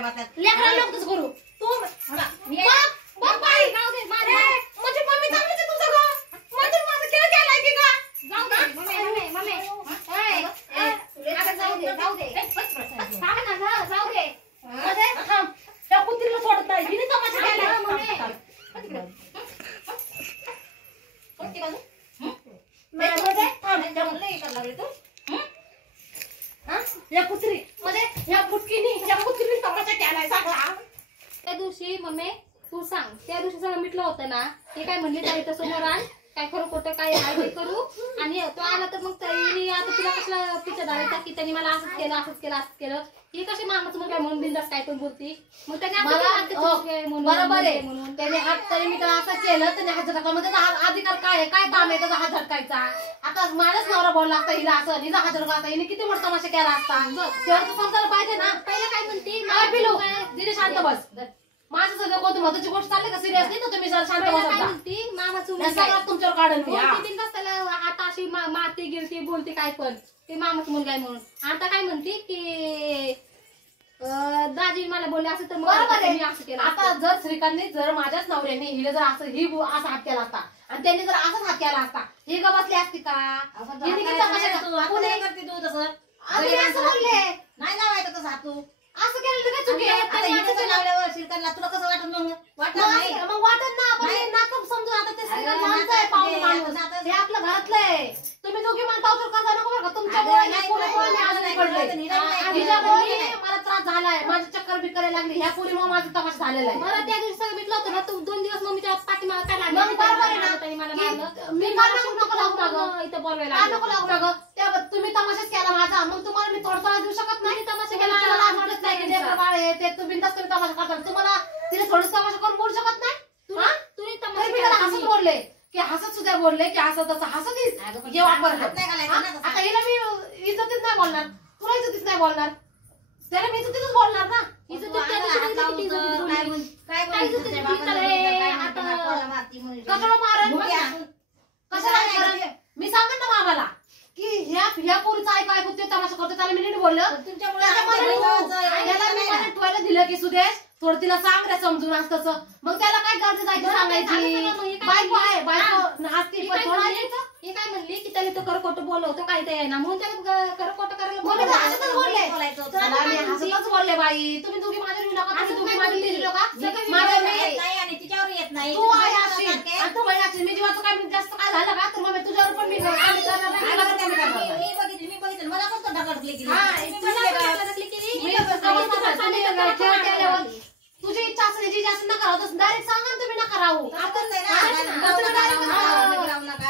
मोठ्या बातात लेकराला नकोच करू तू बघ बाई जाऊ दे म्हणजे मम्मी चांगलीच आहे तुझं गं म्हणजे माझं खेळ केलाय की का जाऊ दे मम्मी अगं जाऊ दे थांब ना जाऊ दे मध्ये थांब त्या कुत्रीला सोडत नाही हिने तमाशा केला मम्मी कोणती बाजू मध्ये थांब त्यामुळे हे करायला लागले तू या कुत्री मध्ये या कुत्रीने तमाशा केलाय सगळा त्या दिवशी मम्मी तू सांग त्या दिवशी सगळं मिटलं होतं ना ते काय म्हणले त्या इथं समोर आण काय खरं खोटं काय आहे ते करू आणि तो आला तर मग आता तुला कसला पिक्चर दाखवायचा की त्यांनी मला असंच केलं ही कशी मामाचं मग काय म्हणून बिंदास काय पण बोलती मग त्याने बरोबर आहे म्हणून त्याने हात तरी मी त्याला असं केलं त्याने हात झटकला मग त्याचा अधिकार काय काम आहे त्याचा हात झटकायचा आता माझाच नवरा बोलला असता हिला असं हिला हात झटकला असता हिने किती मोठा तमाशा केला असता तेव्हा तर समजायला पाहिजे ना पहिला काय म्हणते दिदी शांत बस माझं सगळं कोणती महत्वाची गोष्ट चालली का सिरियस नाही तर तुम्ही शांत बसा मामाचं तुमच्यावर काढून त्याला आता अशी मारती गिरती बोलते काय पण ते मामाचं मुलगा आहे म्हणून आता काय म्हणते की दाजी मला बोलले असं तर असं केलं आता जर श्रीकांतने जर माझ्याच नवऱ्याने हिला जर असं असा हात केला असता आणि त्यांनी जर असाच हात केला असता ही ग बसली असती का करते तू तसं असं बोलले नाही लावायचं तसं तू असं केलं तर काय चुकी आहे लावल्यावर श्रीकांतला तुला कसं वाटत मग वाटत ना आपण नातं समजून आता ते श्रीकांत आहे पाहुणे माणूस हे आपलं घरातलं आहे तुम्ही दोघी मला पावसाळ करता नको बरं का तुमच्यामुळे मला त्रास झालाय माझी चक्कर बिकर लागली ह्या पोरीमुळे माझा तमाशा झालेला आहे मला त्या दिवशी सगळं भेटलं होतं ना तू 2 दिवस मम्मीच्या पाठीमागे काय लागलं मी नको लागू इथं बोलवायला नको लागू ना त्या तुम्ही तमाशाच केला माझा मग तुम्हाला मी थोडा देऊ शकत नाही तमाशा केला ते तुम्ही बिनधास्त तुम्ही तमाशा करता तुम्हाला तिला थोडंसं तमाशा करून बोलू शकत नाही तुम्ही तमाशा हसत बोलले की हसत सुद्धा बोलले की असं तसं हसत हे वापरलं आता हिला मी इज्जतीत नाही बोलणार तुला इज्जतीत नाही बोलणार त्याला मी इज्जतीतच बोलणार ना कशाला मी सांगेन ना मामाला की ह्या पोरीचा ऐकाय ते तमाशा करतो त्याला मी नीट बोललं तुमच्यामुळे दिलं की सुदेश थोडं तिला सांग रे समजून असतं मग त्याला काय गरज जायची सांगायची बायको आहे बायको असते हे काय म्हणली की त्याला तो करकोट बोलवतो काय ते ना म्हणून त्याला करकोट करायला बोलले बाई तुम्ही दोघी माझ्या नका तुम्ही दोघी माझी लिहिलो का तिच्यावर येत नाही तू आहे मी जीवाचं काय जास्त काय झालं का तर मग तुझ्यावर पण मी बघितलं मला पण ढकलली तुझी इच्छा असेल जी जास्त नका राहू डायरेक्ट सांगा तुम्ही नका राहू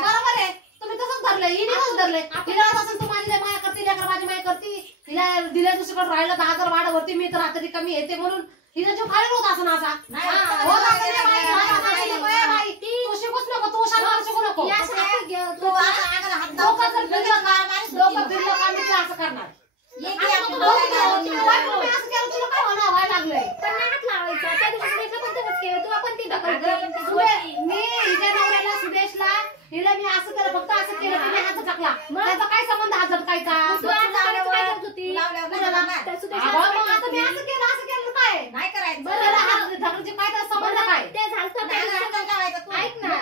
बरोबर आहे तुम्ही तसंच धरलंय हिने कसं धरलंय हिला असेल तू माझी माया करते लेकर माझी माया करते हिला दिल्या दुसरीकडे राहिलं 10,000 भाड्यावरती मी तर आता रिकामी येते म्हणून हिला जो खाली होत असं असा तू शिकूच नको तू शाळा शिकू नको लोक फिरलं का मी असं करणार सुदेशला हिला मी असं केलं फक्त असं केलं की हात झटकला त्याचा काय संबंध हात झटकायचा मी असं केलं काय नाही करायचं काय संबंध काय ते झालं ऐक ना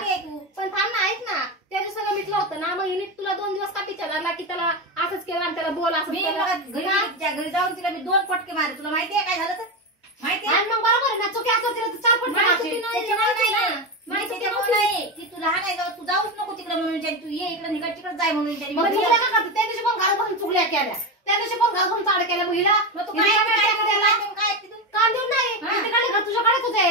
पण थांब ना ऐक ना त्या दिवशी सगळं मिटलं होतं ना मग हिने तुला 2 दिवस का विचारला की त्याला असंच केलं आणि त्याला बोल असं घरी जाऊन तिला मी 2 फटके मारले तुला माहिती आहे काय झालं तर माहिती आहे मग बरोबर आहे ना चुकी असं तिला 4 फटके माहिती तुला हा काय तू जाऊच नको तिकडे म्हणून तू ये इकडे निकट तिकडे जाय म्हणून त्या दिवशी पण घरात बसून चुकल्या केल्या त्या दिवशी पण घरात बसून चाड केल्या महिला कांदून नाही तुझ्याकडेच होते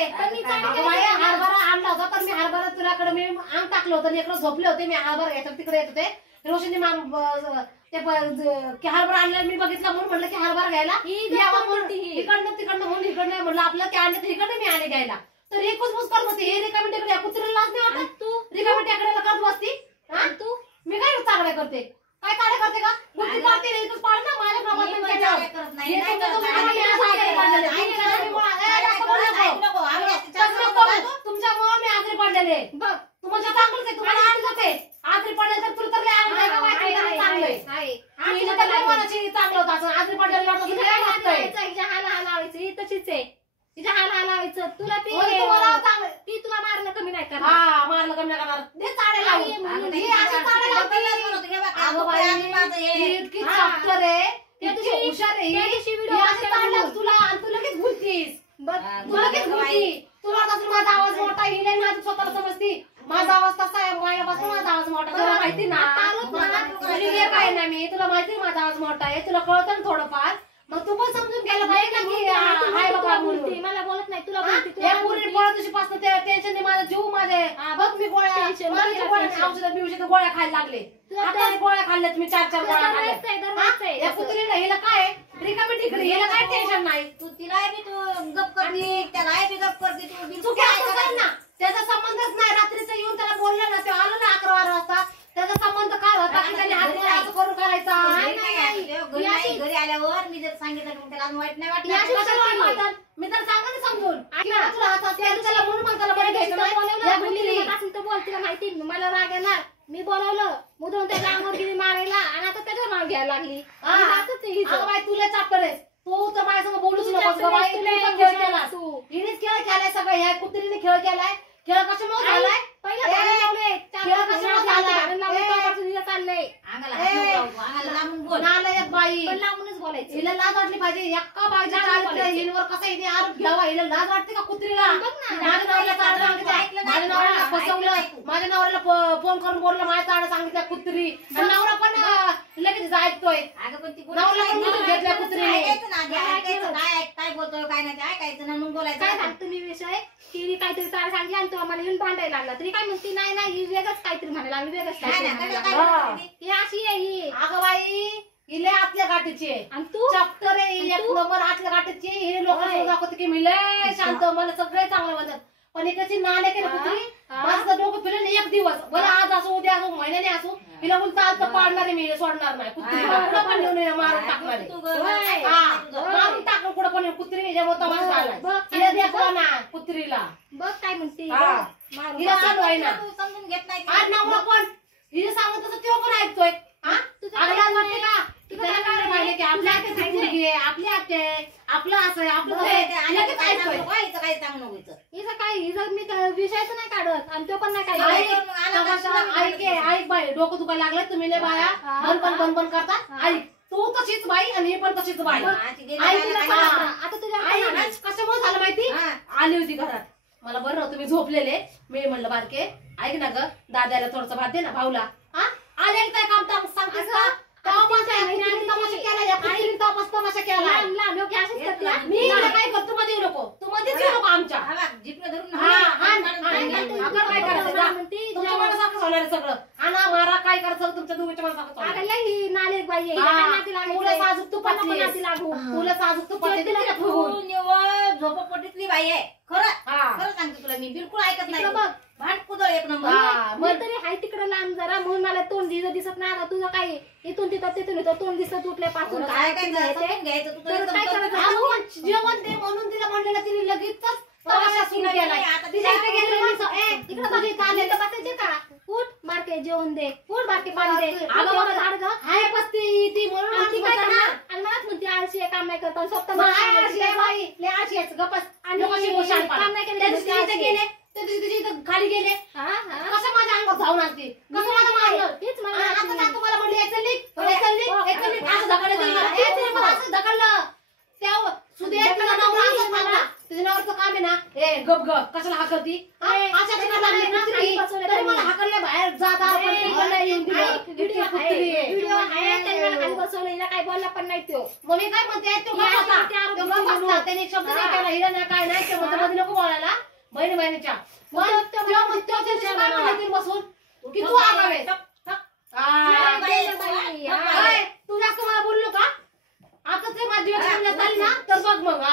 हरभरा आणला होता तर मी हरभरा तुझ्याकडे मी अंग टाकलं होतं इकडे झोपले होते मी हरभरा याच्यात तिकडे येत होते रोशनी ते हरभरा आणलं मी बघितलं म्हणून म्हटलं की हरभरा घ्यायला तिकडनं म्हणून इकडनं म्हटलं आपलं ते आणलं तर इकडे मी आले घ्यायला तर एक कुसबुस करत होती हे रिकामी टेकडे कुत्रीला लाच नाही वाटत तू रिकामी टेकड्याला करत बसती तू मी काय चांगल्या करते काय काढे करते का बुद्धी पाडते रे तू पाड ना माझ्या तुमच्यामुळे मी आजारी पडलेले बघ तुमच्या चांगलंच आहे तुम्हाला आणलंच आहे आजारी पडले तर तुला तर चांगलं होतं आजारी पडलेलं तशीच आहे तिच्या हाल हालावायचं तुला ती तुला मारणं कमी नाही करणार. हा मारलं कमी नाही करणार. दे चाळे लावून. ही अशी चाळे लावते. अगं बाई इतकी चॅप्टर आहे इतकी हुशार आहे तुला आणि तू लगेच भुलतीस. तू लगेच भुलती. तुला कसं माझा आवाज मोठा हिले ना तू स्वतःला समजती. माझा आवाज कसा आहे माझ्यापासून माझा आवाज मोठा तुला माहिती ना. तुझी लेक आहे ना मी तुला माहिती माझा आवाज मोठा आहे तुला कळतं ना थोडंफार मग तू पण समजून घ्यायला पाहिजे ना की हाय बाबा म्हणून. मला बोलत नाही तुला बोलते या पूर्वी पळत तुझीपासून टेन्शन नाही माझा जीव माझे बघ मी गोळ्या औषध बिवषध गोळ्या खायला लागले. आता गोळ्या खाल्ल्या तुम्ही 4 गोळ्या खाल्ल्या. या कुत्रीला हिला काय रिकामी टिकडी हिला काय टेन्शन नाही. तू तिला बी तू गप करते त्याला बी गप करते तू चुकी असं ना त्याचा संबंधच नाही. रात्रीचं येऊन त्याला बोललं ना ते आलं ना 11-12 वाजता त्याचा संबंध काय होता की त्याने हात असं करून करायचा. घरी आल्यावर मी जर सांगितलं मग त्याला वाईट नाही वाटलं. मी तर सांगा ना समजून तुला हातात त्याला म्हणून मग त्याला बरं घ्यायचं नाही. बोल तिला माहिती मला राग येणार मी बोलावलं मुदून त्याच्या अंगावर गेली मारायला आणि आता त्याच्यावर नाव घ्यायला लागली. बाई तुला चाप्टर आहेस तू तर माझ्यासमोर बोलूच नकोस ग बाई. खेळ केला हिनेच खेळ केलाय सगळं ह्या कुत्रीने खेळ केलाय. खेळ कशामुळे झालाय लांबूनच बोलायचं. हिला लाज वाटली पाहिजे एका बाईच्या हिलवर कसा हिने आरोप घ्यावा. हिला लाज वाटते का कुत्रीला. माझ्या नवऱ्याला फसवलं माझ्या नवऱ्याला फोन करून बोललं माझ्या चाड सांगितलं कुत्री नवरा पण लगेच ऐकतोय. घेतल्या कुत्रीने काय बोलतोय काय नाही ते ऐकायचं ना मग बोलायचं. काय सांगतो मी विषय की काहीतरी चाळ सांगली आणि तो आम्हाला येऊन भांडायला लागला तरी काय म्हणते नाही नाही वेगळंच काहीतरी म्हणायला लागली वेगळंच काहीतरी अशी आहे ही. अगं बाई हिले आतल्या गाठीची आहे आणि तू चॅप्टर आहे एक नंबर आतल्या गाठीची. हे लोकांना दाखवते की मी लय शांत मला सगळे चांगलं म्हणतात पण एकाची नाले केलं कुत्री माझं डोकं फिरलं एक दिवस बरं आज असो उद्या असो महिन्याने असो हिला बोलता आज तर पाडणारे मी सोडणार नाही. कुत्रीला कुठं पण नेऊन मारून टाकणार मारून टाकलं कुठं पण कुत्री हिच्यावर तमाश झालाय. हिला देखवा ना कुत्रीला बघ काय म्हणते हिला चालू आहे ना समजून घेत नाही. आज नवरा पण हिने सांगत तसं तेव्हा पण ऐकतोय. आपल्या आपली आत्या आपलं असं आपलं काही सांगू नको. हिचं काय हिचं मी विषयच नाही काढत आणि तो पण नाही काढत. ऐक बाई डोकं दुखायला लागलं तुम्ही लय बाया बन करता. ऐक तू तशीच बाई आणि हे पण तशीच बाई. आता तुझ्या कशामुळे झालं माहिती आली होती घरात मला बरं नव्हतं मी झोपलेले मी म्हणलं बारके ऐक ना ग दाद्याला थोडस भात दे ना भाऊला. आले काय काम सांगतेस का तमाशा केला मी काय करतो मध्ये येऊ नको तू मध्येच येऊ नको आमच्या काय करायचं तुमच्या मनासारखं होणार सगळं आणा मारा काय करायचं तुमच्या दोघीच्या मनासारखं नाले बाई तुला साजूक तू तुला साजूक तू निवळ झोपपट्टीतली बाई आहे. खरं सांगते तुला मी बिलकुल ऐकत नाही. बघ भाट कुदळ एक नंबर मग तरी हाय तिकडे लांब जरा म्हणून मला तोंड दिसत नाही. आता तुझं काय इथून तिथं तिथून तोंड दिसत उठल्यापासून काय घ्यायचं तू जेवण दे म्हणून तिला म्हणलेलं तिने लगेच तमाशा सुरू केलाय. बसायचे का उठ बारके जेवण दे उठ बारके पाणी दे हाय बसती ती म्हणून आणि मलाच म्हणते आळशी काम नाही करता स्वतः काम नाही केले खाली गेले कसं माझ्या अंगावर धावून आणते कसं माझं मारलं तेच मला तुम्हाला म्हणले असं ढकललं त्या सुद्या तुझा नवरा असं थांबला तुझ्या नवरचं काम आहे ना ए गप गप कशाला हाकलती मला हाकलले बाहेर जात बसवलं हिला काय बोलला पण नाही तो मग मी काय म्हणते त्याने शब्द नाही केला हिला नाही काय नाही ते मध्ये नको बोलायला बहिणीच्या बसून की तू आगावे तू जास्त मला बोललो का आता ते माझी झाली ना तर बघ मग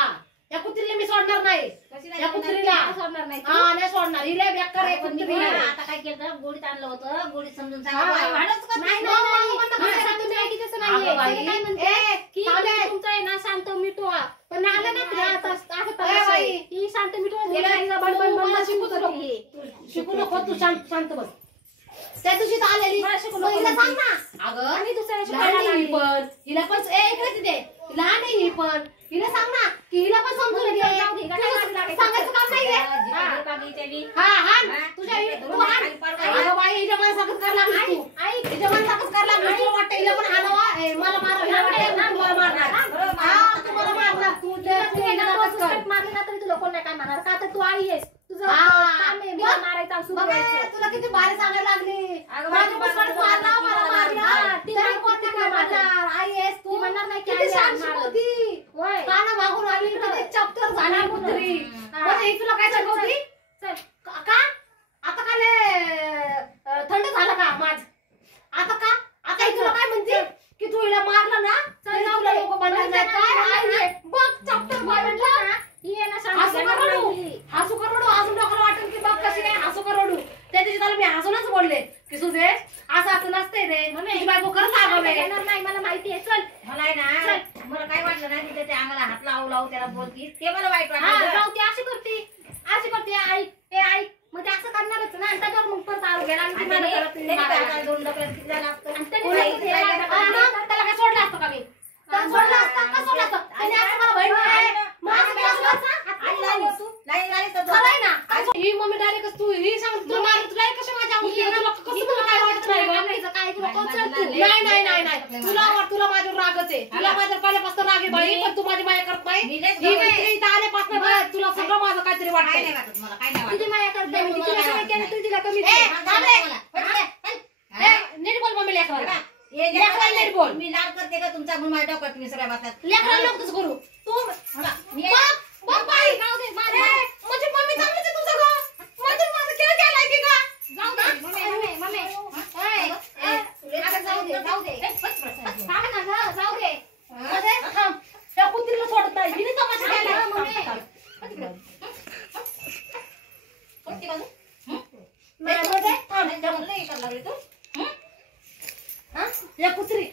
या कुत्रीला मी सोडणार नाही. या कुत्रीला सोडणार नाही नाही सोडणार हिला बेकार आहे कुत्री. आता काय केलं गोडीत आणलं होतं गोडीत समजून तुमचा आहे ना शांत मिठवा पण आलं ना ही शांत मिठवा शिकू नको तू शांत बस. त्या दिवशी आलेली सांग ना अगं आणि दुसऱ्या पण हिला पण इकडे तिथे लहान आहे ही पण हिला सांग ना की हिला पण समजून घे. सांगायचं काम नाहीये. हा हा तुझ्या तू हाण. अगं बाई हिच्या मनासारखंच करायला लागली तू. हिच्या मनासारखंच करायला लागली. तुला वाटतं हिला पण हाणावं, मला मारावं, हिला वाटतं तुम्हाला मारणार. हा तुम्हाला मारणार. तू मारली ना तरी तुला कोण नाही काय म्हणणार का तर तू आई आहेस तुझं हा. काम आहे मला मारायचं सुरू करायचं. तुला किती भारी सांगायला लागली. माझ्या मुसकाडीत मारला, मला मारला. ती तरी नाही कोण ती काय नाही म्हणणार? आई आहेस ती तू. म्हणणार नाही की किती आई शानशी मारलं. होती. होय. काना मागून आली किती चपटर झाली कुत्री. म्हणजे ही तुला काय सांगवती? चल का आता काय लय, थंड झालं का माझ आता का आता ही तुला काय म्हणते की तू हिला मारलं ना तरी तुला लोक बनणार नाही काय आई आहे. बघ चपटर म्हटलं ही आहे ना हसू शांती का रडू लागली. हसू का रडू अजून लोकांना वाटेल की बघ कशी काय हसू का रडू. त्या दिवशी त्याला मी हसूनच बोलले की सुदेश असं असं नसते रे तुझी बायको खरंच आगावे. येणार नाही मला माहिती आहे चल मला आहे ना मला काय वाटलं ना तिथे त्या अंगाला हात लावू लावू त्याला बोलती ते मला वाईट हा वाटलं. जाऊ ती अशी करते आई ए आई मग ते असं करणारच ना आणि त्याच्यावर मग परत आरोग्य गेला आणि ती मला करत नाही, त्याने मारायला. काय दोन डोक्याला किती लागतं. आणि त्याने कोणी- सांगितलं याला हा, टाका. मग त्याला काय सोडलं असतं का मी त्याला सोडलं असतं का सोडलं असतं त्याने असं मला बहीण आहे. मग असं काय असं असं? आई लावली तू नाही लावली तर खरं आहे ना असं ही मम्मी डायरेक्ट तू ही सांग तुला मारलं तुला कशी माझ्या अंगावर गेलं? तुला कसं तुला काय वाटत नाही गं? म्हणायचं काय तुला कोण चल तू नाही तुला माझ्यावर रागच आहे. तुला माझ्यावर पहिल्यापासून राग आहे बाई पण तू माझी माया करत नाही. मी लयच ही गप्प आहे. मैत्रीण इथं आल्यापासून बघ, तुला सगळं माझं काहीतरी काय वाटतंय. नाही वाटत मला काय नाही वाटत. तुझी माया करते मी तिला काय केलं तू तिला कमी ए, थांब रे. हा? ए, नीट बोल मम्मी लेकराला. हे लेकराला नीट बोल. मी लाड करते का तुमचा गुण माझ्या डोक्यात तुम्ही सगळ्या बसतात. लेकराला नको तसं करू. तू मी बघ बाई जाऊ दे म्हणजे मम्मी चांगलीच आहे तुझं गं. म्हणजे माझं खेळ केलाय की का जाऊ दे मम्मी जाऊ दे सांग ना गं, जाऊ दे मध्ये थांब त्या कुत्रीला सोडत नाही हिने तमाशा केलाय. कोणती बाजू? मध्ये थांब त्याच्यामुळे लई करायला लागली तू. हा या कुत्री